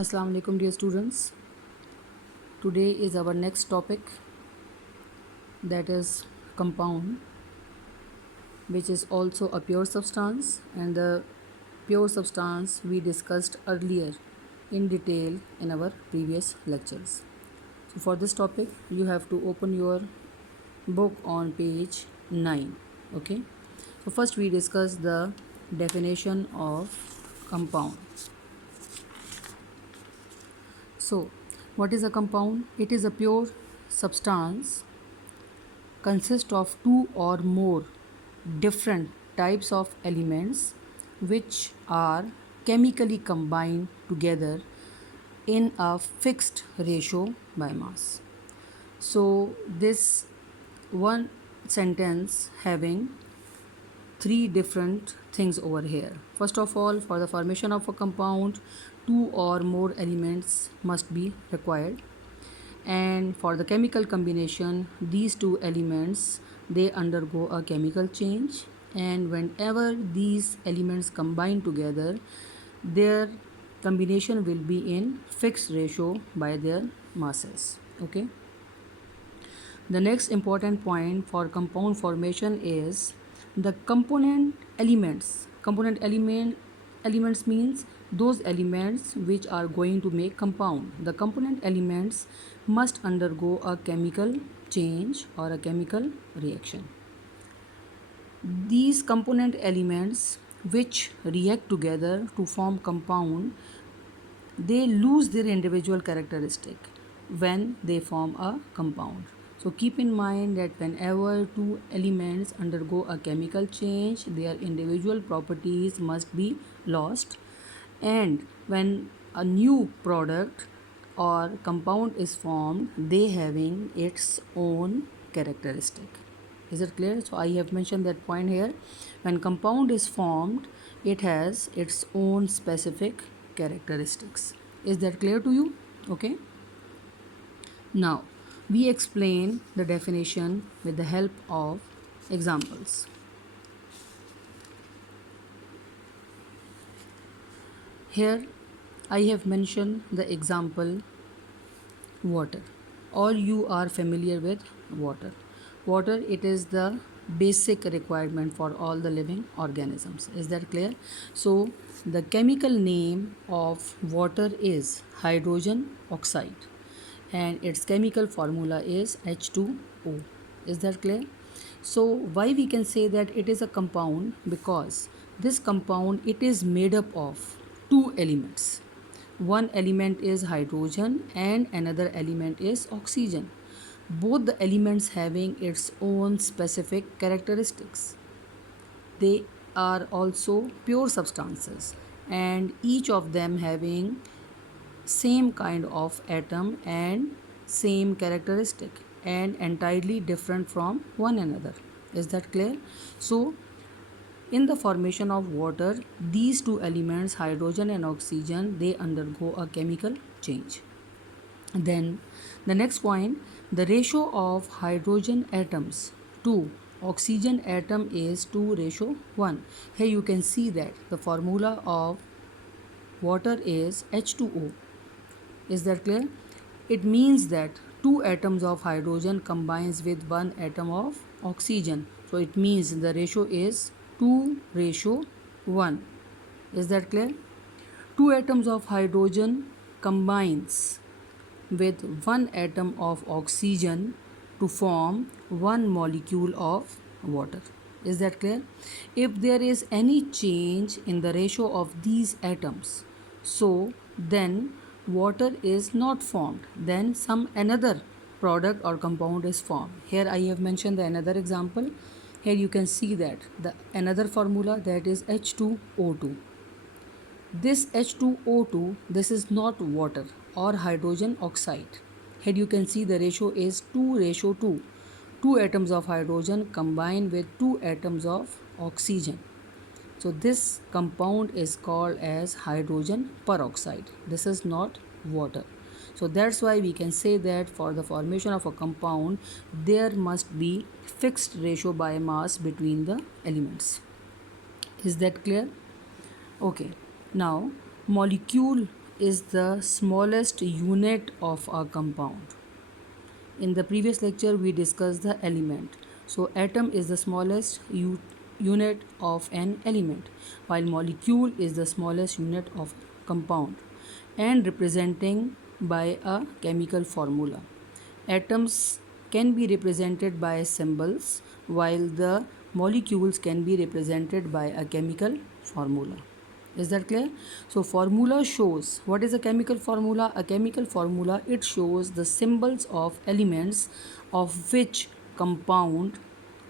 Assalamu alaikum dear students. Today is our next topic, that is compound, which is also a pure substance, and the pure substance we discussed earlier in detail in our previous lectures. So for this topic you have to open your book on page 9. Okay, so first we discuss the definition of compound. So what is a compound? It is a pure substance consist of two or more different types of elements which are chemically combined together in a fixed ratio by mass. So this one sentence having three different things over here. First of all, for the formation of a compound, two or more elements must be required, and for the chemical combination these two elements they undergo a chemical change, and whenever these elements combine together their combination will be in fixed ratio by their masses. Okay, the next important point for compound formation is the component elements means those elements which are going to make compound. The component elements must undergo a chemical change or a chemical reaction. These component elements which react together to form compound, they lose their individual characteristic when they form a compound. So keep in mind that whenever two elements undergo a chemical change, their individual properties must be lost, and when a new product or compound is formed, they having its own characteristic. Is it clear? So I have mentioned that point here. When compound is formed, it has its own specific characteristics. Is that clear to you? Okay. Now we explain the definition with the help of examples. Here I have mentioned the example water. All you are familiar with water. Water, it is the basic requirement for all the living organisms. Is that clear? So the chemical name of water is hydrogen oxide, and its chemical formula is H2O. Is that clear? So why we can say that it is a compound? Because this compound, it is made up of two elements. One element is hydrogen and another element is oxygen. Both the elements having its own specific characteristics. They are also pure substances, and each of them having same kind of atom and same characteristic and entirely different from one another. Is that clear? So in the formation of water, these two elements, hydrogen and oxygen, they undergo a chemical change. Then the next point, the ratio of hydrogen atoms to oxygen atom is 2:1. Here you can see that the formula of water is H2O. Is that clear? It means that two atoms of hydrogen combines with one atom of oxygen. So it means the ratio is 2:1. Is that clear? Two atoms of hydrogen combines with one atom of oxygen to form one molecule of water. Is that clear? If there is any change in the ratio of these atoms, so then water is not formed, then some another product or compound is formed. Here I have mentioned the another example. Here you can see that the another formula, that is H2O2. This H2O2, this is not water or hydrogen oxide. Here you can see the ratio is 2:2. Two atoms of hydrogen combine with two atoms of oxygen. So this compound is called as hydrogen peroxide. This is not water. So that's why we can say that for the formation of a compound, there must be fixed ratio by mass between the elements. Is that clear? Okay. Now molecule is the smallest unit of a compound. In the previous lecture, we discussed the element. So, atom is the smallest unit of an element, while molecule is the smallest unit of compound and representing by a chemical formula. Atoms can be represented by symbols, while the molecules can be represented by a chemical formula. Is that clear? So formula shows, what is a chemical formula? A chemical formula, it shows the symbols of elements of which compound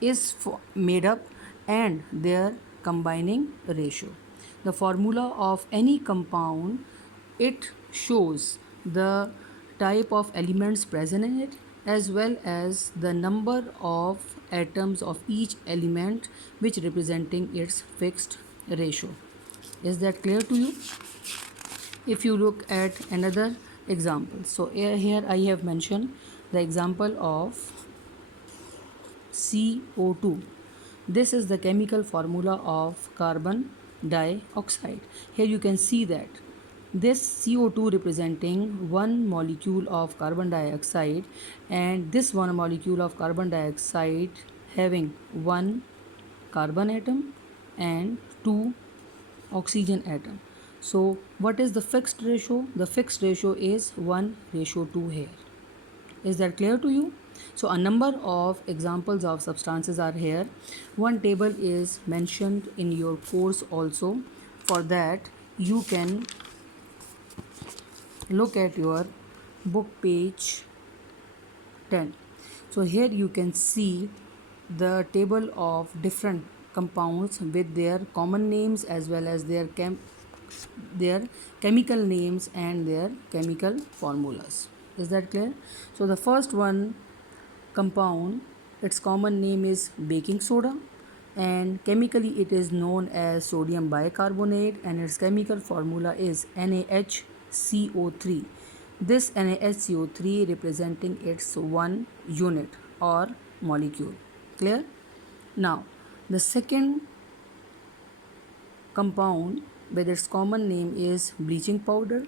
is made up and their combining ratio. The formula of any compound, it shows the type of elements present in it as well as the number of atoms of each element which representing its fixed ratio. Is that clear to you? If you look at another example, so here I have mentioned the example of CO2. This is the chemical formula of carbon dioxide. Here you can see that this CO2 representing one molecule of carbon dioxide, and this one molecule of carbon dioxide having one carbon atom and two oxygen atom. So what is the fixed ratio? The fixed ratio is 1:2 here. Is that clear to you? So a number of examples of substances are here. One table is mentioned in your course also. For that you can look at your book page 10. So here you can see the table of different compounds with their common names as well as their chemical names and their chemical formulas. Is that clear? So the first one compound, its common name is baking soda, and chemically it is known as sodium bicarbonate, and its chemical formula is NaHCO3. This NaHCO3 representing its one unit or molecule. Clear? Now the second compound with its common name is bleaching powder.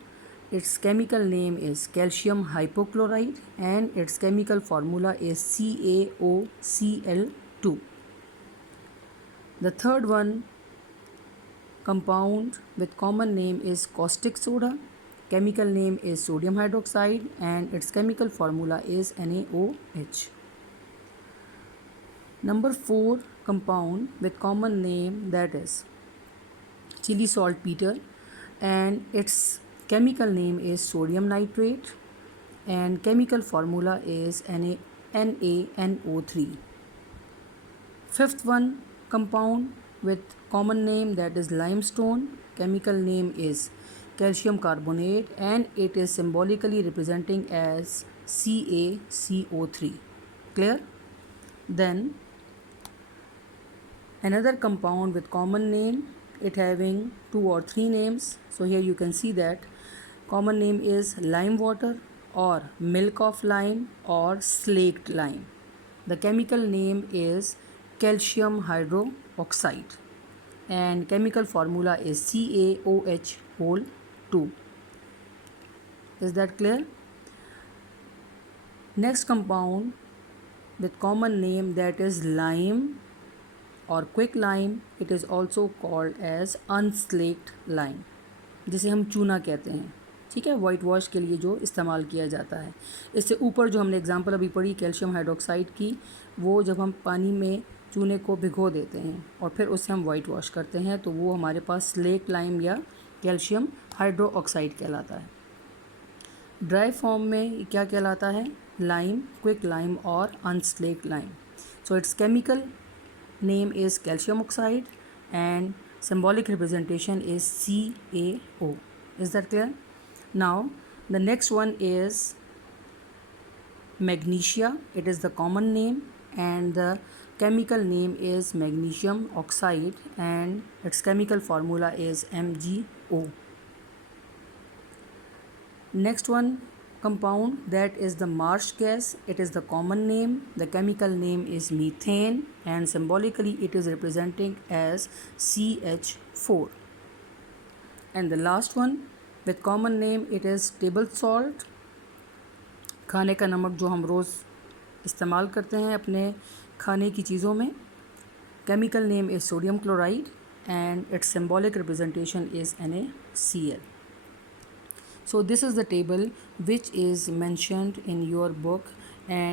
Its chemical name is calcium hypochlorite and its chemical formula is CaOCl2. The third one compound with common name is caustic soda. Chemical name is sodium hydroxide and its chemical formula is NaOH. Number 4 compound with common name, that is chili saltpeter, and its chemical name is sodium nitrate and chemical formula is NaNO3. Fifth one compound with common name, that is limestone. Chemical name is calcium carbonate and it is symbolically representing as CaCO3. Clear? Then another compound with common name, it having 2 or 3 names. So here you can see that common name is lime water or milk of lime or slaked lime. The chemical name is calcium hydroxide and chemical formula is CaOH whole 2. Is that clear? Next compound with common name, that is lime और quick lime, it is also called as unslaked lime, जिसे हम चूना कहते हैं. ठीक है, white wash के लिए जो इस्तेमाल किया जाता है. इससे ऊपर जो हमने एग्जांपल अभी पढ़ी कैल्शियम हाइड्रोक्साइड की, वो जब हम पानी में चूने को भिगो देते हैं और फिर उससे हम वाइट वॉश करते हैं तो वो हमारे पास स्लेक्ड लाइम या कैल्शियम हाइड्रोक्साइड कहलाता है. ड्राई फॉर्म में क्या कहलाता है? लाइम, क्विक लाइम और unslaked lime. So it's chemical name is calcium oxide and symbolic representation is CaO. Is that clear? Now the next one is magnesia. It is the common name and the chemical name is magnesium oxide and its chemical formula is MgO. Next one compound, that is the marsh gas. It is the common name. The chemical name is methane and symbolically it is representing as CH4. And the last one with common name it is table salt, खाने का नमक जो हम रोज़ इस्तेमाल करते हैं अपने खाने की चीज़ों में. Chemical name is sodium chloride and its symbolic representation is NaCl. So this is the table which is mentioned in your book